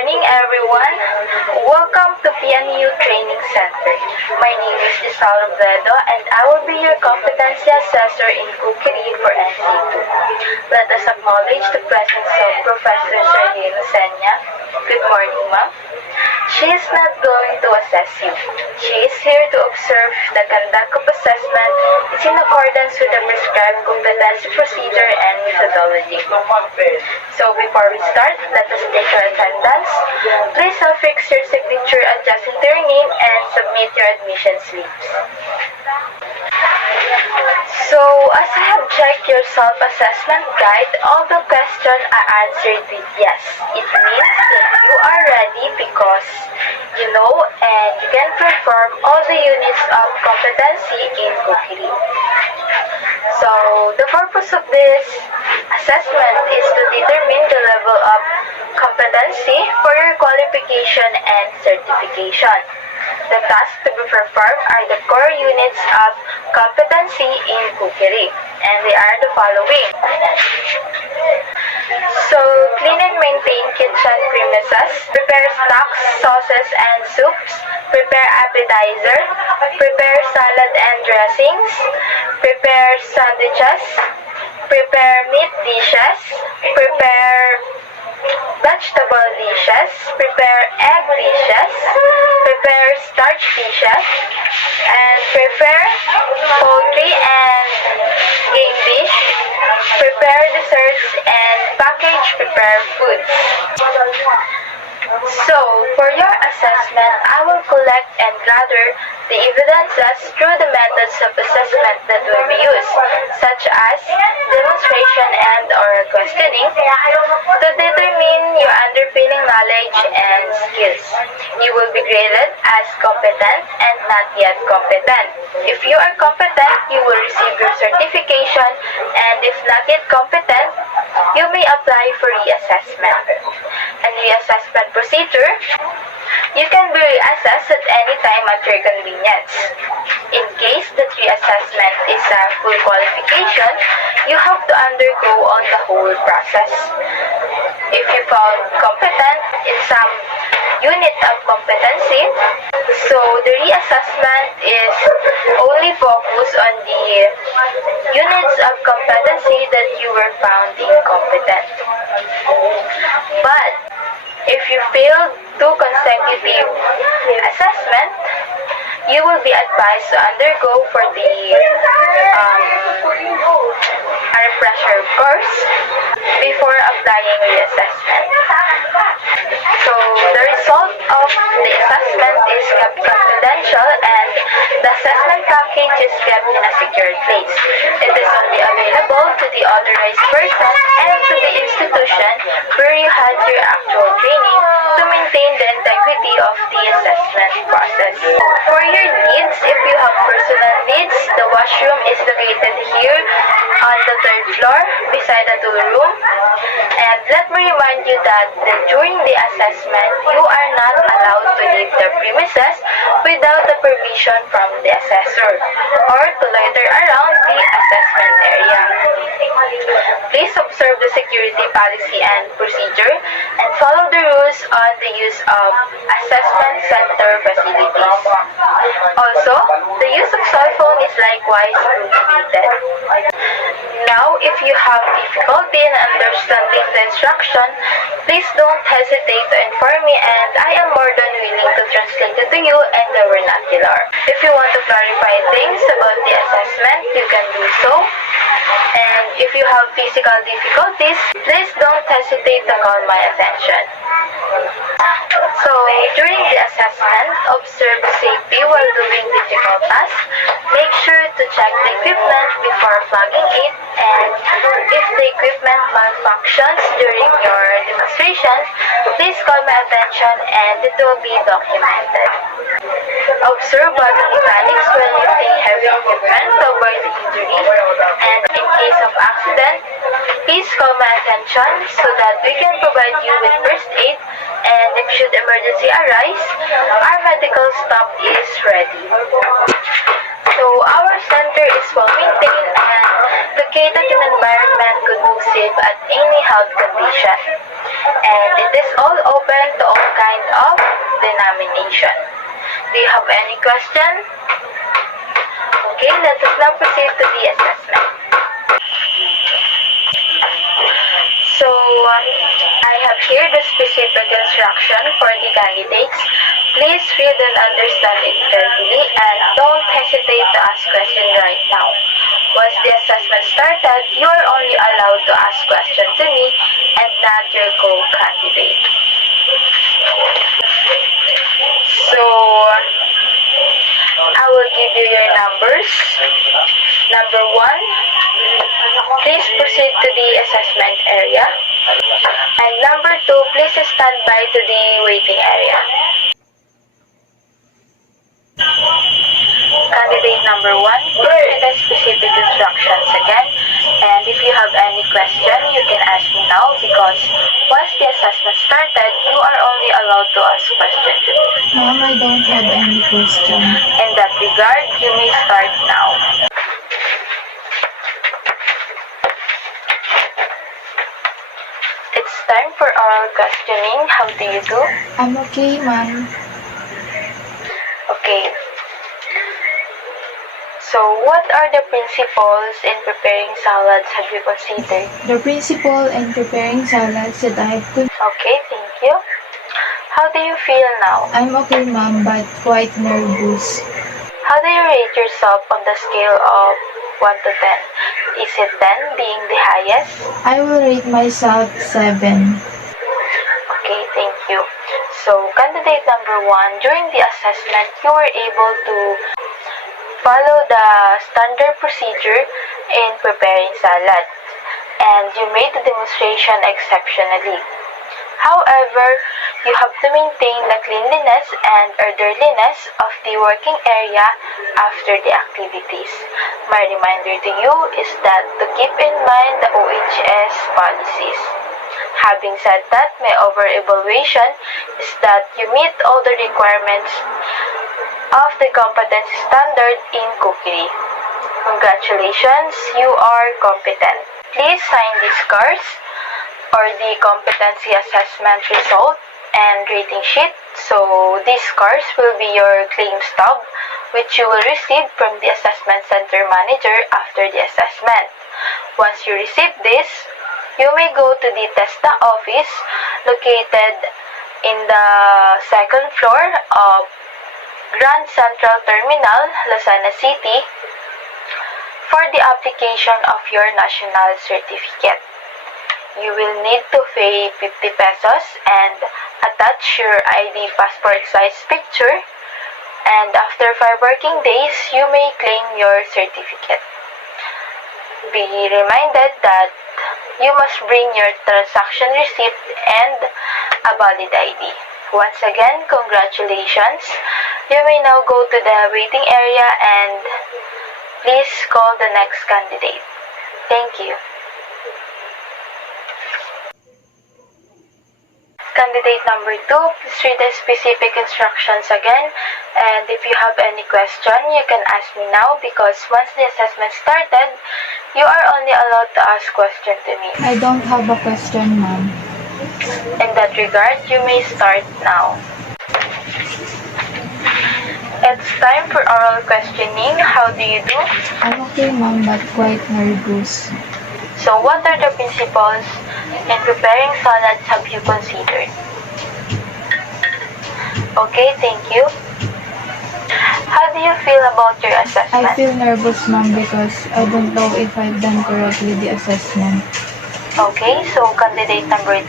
morning, everyone. Welcome to PNU Training Center. My name is Isal Robledo, and I will be your competency assessor in cookery for NC2. Let us acknowledge the presence of Professor Charlene Lucena. Good morning, ma'am. She is not going to assess you. She is here to observe the conduct of assessment is in accordance with the prescribed competency procedure and methodology. So before we start, let us take your attendance. Please affix your signature adjacent to your name and submit your admission slips. So, as I have checked your self-assessment guide, all the questions are answered with yes. It means that you are ready because you know and you can perform all the units of competency in cookery. So, the purpose of this assessment is to determine the level of competency for your qualification and certification. The tasks to be performed are the core units of competency in cookery, and they are the following. So, clean and maintain kitchen premises, prepare stocks, sauces, and soups, prepare appetizer, prepare salad and dressings, prepare sandwiches, prepare meat dishes, prepare vegetable dishes, prepare egg dishes, prepare starch dishes, and prepare poultry and game dish, prepare desserts, and package prepared foods. So, for your assessment, I will collect and gather the evidences through the methods of assessment that will be used, such as demonstration and oral questioning, to determine your underpinning knowledge and skills. You will be graded as competent and not yet competent. If you are competent, you will receive your certification, and if not yet competent, you may apply for reassessment. And reassessment procedure, you can be reassessed at any time at your convenience. In case that reassessment is a full qualification, you have to undergo on the whole process. If you found competent in some unit of competency, so the reassessment is only focused on the units of competency that you were found incompetent. But if you failed two consecutive assessment, you will be advised to undergo for the refresher course before applying reassessment. So the result of the assessment is kept confidential, and the assessment package is kept in a secure place. It is only available to the authorized person and to the institution where you had your actual training to maintain the integrity of the assessment process. For your needs, if you have personal needs, the washroom is located here on the third floor beside the tool room. And let me remind you that during the assessment, you are not allowed to leave the premises without the permission from the assessor or to loiter around the assessment area. Please observe the security policy and procedure and follow the rules on the use of assessment center facilities. Also, the use of cell phone is likewise prohibited. Now, if you have difficulty in understanding the instruction, please don't hesitate to inform me, and I am more than willing to translate it to you in the vernacular. If you want to clarify things about the assessment, you can do so. And if you have physical difficulties, please don't hesitate to call my attention. So, during the assessment, observe safety while doing difficult tasks. Make sure to check the equipment before plugging it, and if the equipment malfunctions during your demonstration, please call my attention and it will be documented. Observe body mechanics when lifting heavy equipment to avoid injury, and in case of accident, please call my attention so that we can provide you with first aid, and if should emergency arise, our medical staff is ready. So our center is well maintained and located in an environment conducive at any health condition. And it is all open to all denomination. Do you have any question? Okay, let us now proceed to the assessment. So, I have here the specific instruction for the candidates. Please read and understand it carefully and don't hesitate to ask questions right now. Once the assessment started, you are only allowed to ask questions to me and not your co-candidate. So, I will give you your numbers. Number 1, please proceed to the assessment area. And number 2, please stand by to the waiting area. Candidate number 1, please read the specific instructions again. And if you have any question, you can ask me now because once the assessment started, you are only allowed to ask questions to me. Ma'am, I don't have any question. In that regard, you may start now. It's time for oral questioning. How do you do? I'm okay, ma'am. Okay. So, what are the principles in preparing salads have you considered? The principle in preparing salads that I have Okay, thank you. How do you feel now? I'm okay, ma'am, but quite nervous. How do you rate yourself on the scale of 1 to 10? Is it 10 being the highest? I will rate myself 7. Okay, thank you. So, candidate number 1, during the assessment, you were able to follow the standard procedure in preparing salad, and you made the demonstration exceptionally. However, you have to maintain the cleanliness and orderliness of the working area after the activities. My reminder to you is that to keep in mind the OHS policies. Having said that, my over-evaluation is that you meet all the requirements of the competency standard in cookery. Congratulations, you are competent. Please sign these cards or the competency assessment result and rating sheet. So these cards will be your claim stub, which you will receive from the assessment center manager after the assessment. Once you receive this, you may go to the TESTA office located in the second floor of Grand Central Terminal, Lozana City, for the application of your national certificate. You will need to pay 50 pesos and attach your ID passport size picture, and after 5 working days, you may claim your certificate. Be reminded that you must bring your transaction receipt and a valid ID. Once again, congratulations. You may now go to the waiting area and please call the next candidate. Thank you. Candidate number 2, please read the specific instructions again. And if you have any question, you can ask me now because once the assessment started, you are only allowed to ask questions to me. I don't have a question, ma'am. In that regard, you may start now. It's time for oral questioning. How do you do? I'm okay, ma'am, but quite nervous. So, what are the principles in preparing salads have you considered? Okay, thank you. How do you feel about your assessment? I feel nervous, ma'am, because I don't know if I've done correctly the assessment. Okay, so candidate number 2,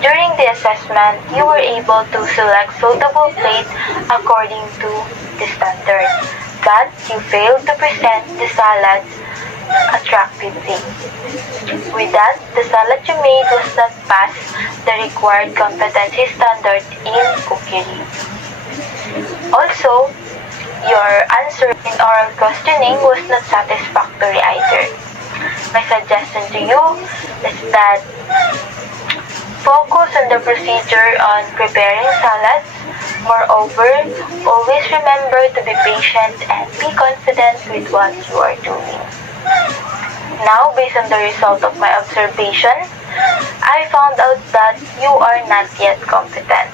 during the assessment, you were able to select suitable plate according to the standard, but you failed to present the salad attractively. With that, the salad you made was not past the required competency standard in cookery. Also, your answer in oral questioning was not satisfactory either. My suggestion to you is that focus on the procedure on preparing salads. Moreover, always remember to be patient and be confident with what you are doing. Now, based on the result of my observation, I found out that you are not yet competent.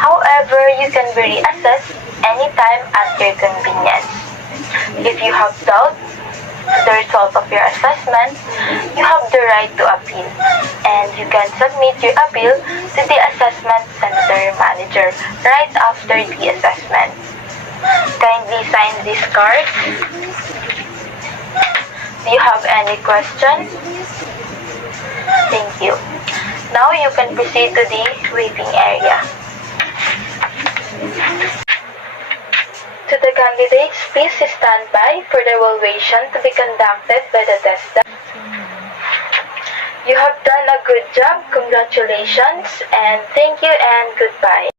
However, However, you can be reassessed anytime at your convenience. If you have doubts to the result of your assessment, you have the right to appeal, and you can submit your appeal to the assessment center manager right after the assessment. Kindly sign this card. Do you have any questions? Thank you. Now you can proceed to the waiting area. To the candidates, please stand by for the evaluation to be conducted by the tester. You have done a good job. Congratulations and thank you and goodbye.